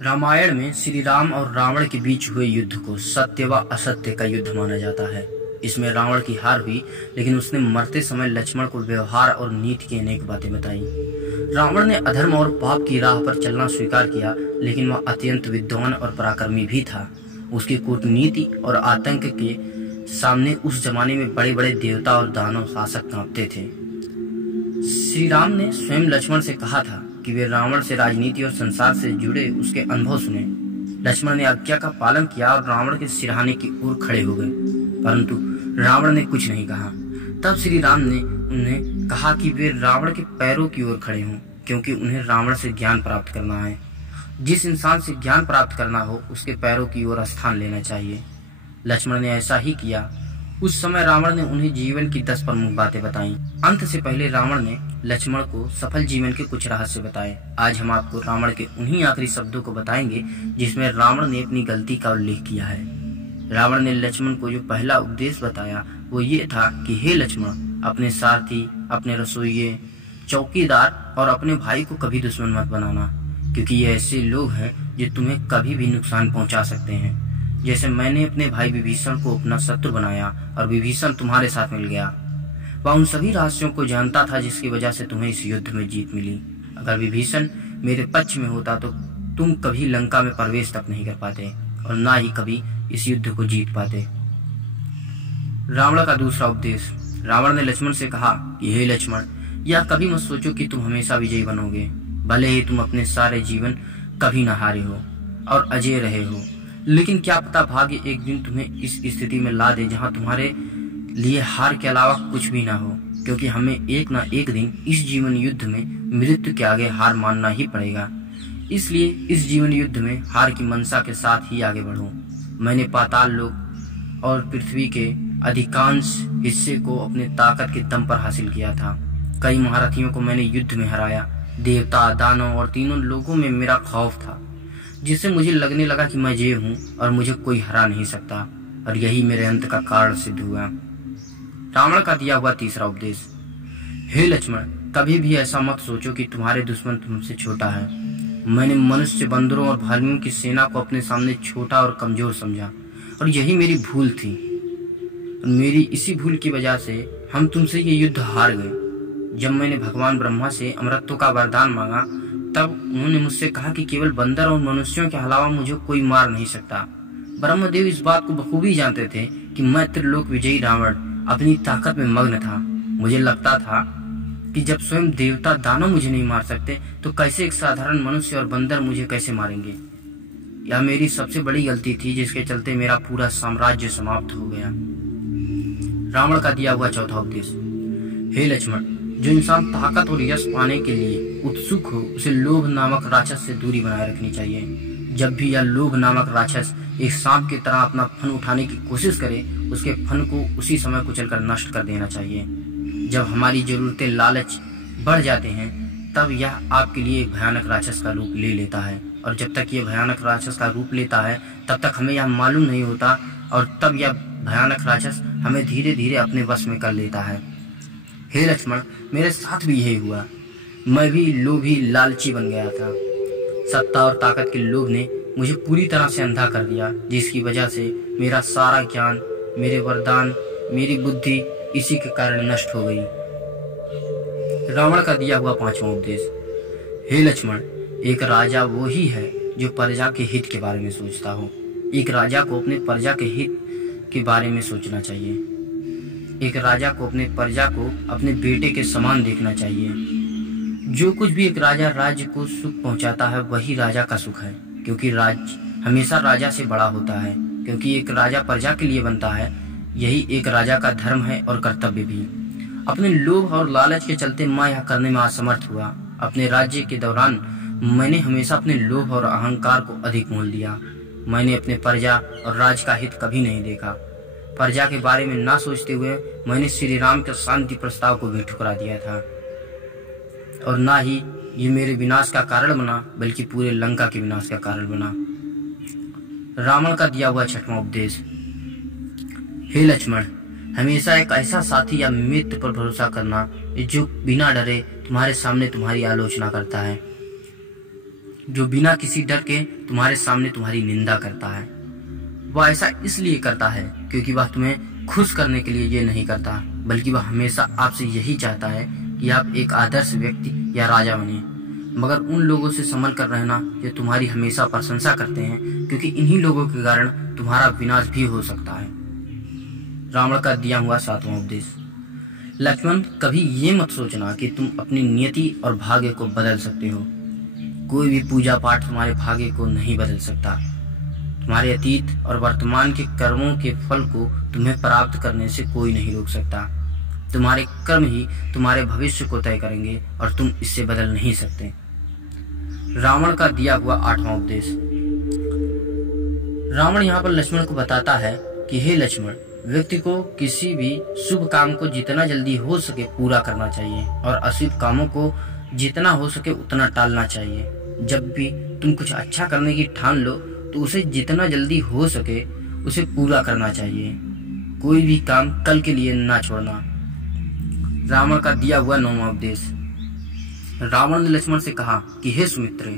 रामायण में श्री राम और रावण के बीच हुए युद्ध को सत्य व असत्य का युद्ध माना जाता है। इसमें रावण की हार हुई, लेकिन उसने मरते समय लक्ष्मण को व्यवहार और नीति की अनेक बातें बताई। रावण ने अधर्म और पाप की राह पर चलना स्वीकार किया, लेकिन वह अत्यंत विद्वान और पराक्रमी भी था। उसकी कूटनीति और आतंक के सामने उस जमाने में बड़े बड़े देवता और दानव शासक कांपते थे। श्री राम ने स्वयं लक्ष्मण से कहा था कि वे रावण से राजनीति और संसार से जुड़े उसके अनुभव सुने। लक्ष्मण ने आज्ञा का पालन किया और रावण के सिरहाने की ओर खड़े हो गए, परंतु रावण ने कुछ नहीं कहा। तब श्री राम ने उन्हें कहा कि वे रावण के पैरों की ओर खड़े हों, क्योंकि उन्हें रावण से ज्ञान प्राप्त करना है। जिस इंसान से ज्ञान प्राप्त करना हो उसके पैरों की ओर स्थान लेना चाहिए। लक्ष्मण ने ऐसा ही किया। उस समय रावण ने उन्हें जीवन की 10 प्रमुख बातें बताई। अंत से पहले रावण ने लक्ष्मण को सफल जीवन के कुछ रहस्य बताए। आज हम आपको रावण के उन्हीं आखिरी शब्दों को बताएंगे जिसमें रावण ने अपनी गलती का उल्लेख किया है। रावण ने लक्ष्मण को जो पहला उपदेश बताया वो ये था कि हे लक्ष्मण, अपने सारथी, अपने रसोइये, चौकीदार और अपने भाई को कभी दुश्मन मत बनाना, क्योंकि ये ऐसे लोग हैं जो तुम्हें कभी भी नुकसान पहुंचा सकते हैं। जैसे मैंने अपने भाई विभीषण को अपना शत्रु बनाया और विभीषण तुम्हारे साथ मिल गया। वह उन सभी रहस्यों को जानता था जिसकी वजह से तुम्हें इस युद्ध में जीत मिली। अगर विभीषण मेरे पक्ष में होता तो तुम कभी लंका में प्रवेश तक नहीं कर पाते और ना ही कभी इस युद्ध को जीत पाते। रावण का दूसरा उपदेश। रावण ने लक्ष्मण से कहा कि हे लक्ष्मण, यह कभी मत सोचो कि तुम हमेशा विजयी बनोगे। भले ही तुम अपने सारे जीवन कभी न हारे हो और अजय रहे हो, लेकिन क्या पता भाग्य एक दिन तुम्हें इस स्थिति में ला दे जहां तुम्हारे लिए हार के अलावा कुछ भी ना हो, क्योंकि हमें एक ना एक दिन इस जीवन युद्ध में मृत्यु के आगे हार मानना ही पड़ेगा। इसलिए इस जीवन युद्ध में हार की मंशा के साथ ही आगे बढ़ो। मैंने पाताल लोक और पृथ्वी के अधिकांश हिस्से को अपने ताकत के दम पर हासिल किया था। कई महारथियों को मैंने युद्ध में हराया। देवता, दानव और तीनों लोगों में मेरा खौफ था, जिससे मुझे लगने लगा कि मैं जय हूँ और मुझे कोई हरा नहीं सकता, और यही मेरे अंत का कारण सिद्ध हुआ। रावण का दिया हुआ तीसरा उपदेश। हे लक्ष्मण, कभी भी ऐसा मत सोचो कि तुम्हारे दुश्मन तुमसे छोटा है। मैंने मनुष्य, बंदरों और भालुओं की सेना को अपने सामने छोटा और कमजोर समझा, और यही मेरी भूल थी। मेरी इसी भूल की वजह से हम तुमसे ये युद्ध हार गए। जब मैंने भगवान ब्रह्मा से अमरत्व का वरदान मांगा, तब उन्होंने मुझसे कहा कि केवल बंदर और मनुष्यों के अलावा मुझे कोई मार नहीं सकता। ब्रह्मदेव इस बात को बखूबी जानते थे कि मैं त्रिलोक विजयी रावण अपनी ताकत में मग्न था। मुझे लगता था कि जब स्वयं देवता दानव मुझे नहीं मार सकते, तो कैसे एक साधारण मनुष्य और बंदर मुझे कैसे मारेंगे। यह मेरी सबसे बड़ी गलती थी, जिसके चलते मेरा पूरा साम्राज्य समाप्त हो गया। रावण का दिया हुआ चौथा उपदेश। हे लक्ष्मण, जो इंसान ताकत और यश पाने के लिए उत्सुक हो, उसे लोभ नामक राक्षस से दूरी बनाए रखनी चाहिए। जब भी यह लोभ नामक राक्षस एक सांप की तरह अपना फन उठाने की कोशिश करे, उसके फन को उसी समय कुचलकर नष्ट कर देना चाहिए। जब हमारी जरूरतें लालच बढ़ जाते हैं, तब यह आपके लिए एक भयानक राक्षस का रूप ले लेता है, और जब तक यह भयानक राक्षस का रूप लेता है तब तक हमें यह मालूम नहीं होता, और तब यह भयानक राक्षस हमें धीरे धीरे अपने वश में कर लेता है। हे लक्ष्मण, मेरे साथ भी यही हुआ। मैं भी लोभी, लालची बन गया था। सत्ता और ताकत के लोभ ने मुझे पूरी तरह से अंधा कर दिया, जिसकी वजह से मेरा सारा ज्ञान, मेरे वरदान, मेरी बुद्धि इसी के कारण नष्ट हो गई। रावण का दिया हुआ पांचवा उपदेश। हे लक्ष्मण, एक राजा वो ही है जो प्रजा के हित के बारे में सोचता हो। एक राजा को अपने प्रजा के हित के बारे में सोचना चाहिए। एक राजा को अपने प्रजा को अपने बेटे के समान देखना चाहिए। जो कुछ भी एक राजा राज्य को सुख पहुंचाता है, वही राजा का सुख है, क्योंकि राज्य हमेशा राजा से बड़ा होता है। क्योंकि एक राजा प्रजा के लिए बनता है, यही एक राजा का धर्म है और कर्तव्य भी। अपने लोभ और लालच के चलते मैं यह करने में असमर्थ हुआ। अपने राज्य के दौरान मैंने हमेशा अपने लोभ और अहंकार को अधिक मोल दिया। मैंने अपने प्रजा और राज्य का हित कभी नहीं देखा। प्रजा के बारे में ना सोचते हुए मैंने श्री राम के शांति प्रस्ताव को भी ठुकरा दिया था, और ना ही ये मेरे विनाश का कारण बना, बल्कि पूरे लंका के विनाश का कारण बना। रावण का दिया हुआ छठवां उपदेश। हे लक्ष्मण, हमेशा एक ऐसा साथी या मित्र पर भरोसा करना जो बिना डरे तुम्हारे सामने तुम्हारी आलोचना करता है। जो बिना किसी डर के तुम्हारे सामने तुम्हारी निंदा करता है। वह ऐसा इसलिए करता है क्योंकि वह तुम्हें खुश करने के लिए ये नहीं करता, बल्कि वह हमेशा आपसे यही चाहता है कि आप एक आदर्श व्यक्ति या राजा बने। मगर उन लोगों से संभल कर रहना जो तुम्हारी हमेशा प्रशंसा करते हैं, क्योंकि इन्हीं लोगों के कारण तुम्हारा विनाश भी हो सकता है। रावण का दिया हुआ 7वां उपदेश। लक्ष्मण, कभी ये मत सोचना कि तुम अपनी नियति और भाग्य को बदल सकते हो। कोई भी पूजा पाठ तुम्हारे भाग्य को नहीं बदल सकता। तुम्हारे अतीत और वर्तमान के कर्मों के फल को तुम्हें प्राप्त करने से कोई नहीं रोक सकता। तुम्हारे कर्म ही तुम्हारे भविष्य को तय करेंगे और तुम इससे बदल नहीं सकते। रावण का दिया हुआ 8वां उपदेश। रावण यहाँ पर लक्ष्मण को बताता है कि हे लक्ष्मण, व्यक्ति को किसी भी शुभ काम को जितना जल्दी हो सके पूरा करना चाहिए और अशुभ कामों को जितना हो सके उतना टालना चाहिए। जब भी तुम कुछ अच्छा करने की ठान लो तो उसे जितना जल्दी हो सके उसे पूरा करना चाहिए। कोई भी काम कल के लिए ना छोड़ना। रावण का दिया हुआ 9वां उपदेश। रावण ने लक्ष्मण से कहा कि हे सुमित्र,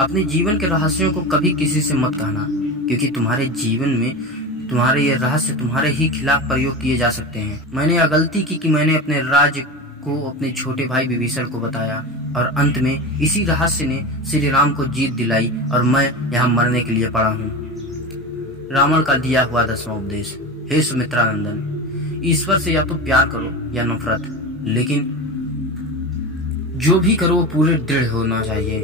अपने जीवन के रहस्यों को कभी किसी से मत कहना, क्योंकि तुम्हारे जीवन में तुम्हारे ये रहस्य तुम्हारे ही खिलाफ प्रयोग किए जा सकते हैं। मैंने यह गलती की कि मैंने अपने राज्य को अपने छोटे भाई विभीषण को बताया और अंत में इसी रहस्य ने श्री राम को जीत दिलाई और मैं यहाँ मरने के लिए पड़ा हूँ। रावण का दिया हुआ 10वां उपदेश। हे सुमित्रानंदन, ईश्वर से या तो प्यार करो या नफरत, लेकिन जो भी करो वो पूरे दृढ़ होना चाहिए।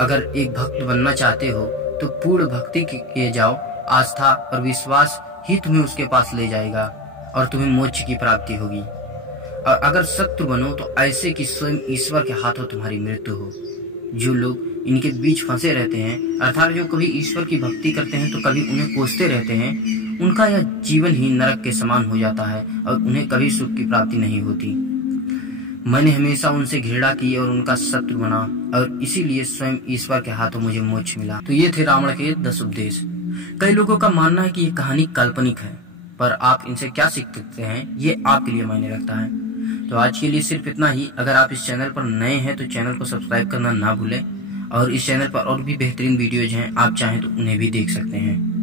अगर एक भक्त बनना चाहते हो तो पूर्ण भक्ति किए जाओ। आस्था और विश्वास ही तुम्हें उसके पास ले जाएगा और तुम्हें मोक्ष की प्राप्ति होगी। और अगर शत्रु बनो तो ऐसे कि स्वयं ईश्वर के हाथों तुम्हारी मृत्यु हो। जो लोग इनके बीच फंसे रहते हैं, अर्थात जो कभी ईश्वर की भक्ति करते हैं तो कभी उन्हें कोसते रहते हैं, उनका यह जीवन ही नरक के समान हो जाता है और उन्हें कभी सुख की प्राप्ति नहीं होती। मैंने हमेशा उनसे घृणा की और उनका शत्रु बना और इसीलिए स्वयं ईश्वर के हाथों मुझे मोक्ष मिला। तो ये थे रावण के 10 उपदेश। कई लोगों का मानना है कि ये कहानी काल्पनिक है, पर आप इनसे क्या सीख सकते हैं ये आपके लिए मायने रखता है। तो आज के लिए सिर्फ इतना ही। अगर आप इस चैनल पर नए हैं तो चैनल को सब्सक्राइब करना ना भूलें और इस चैनल पर और भी बेहतरीन वीडियोज हैं, आप चाहें तो उन्हें भी देख सकते हैं।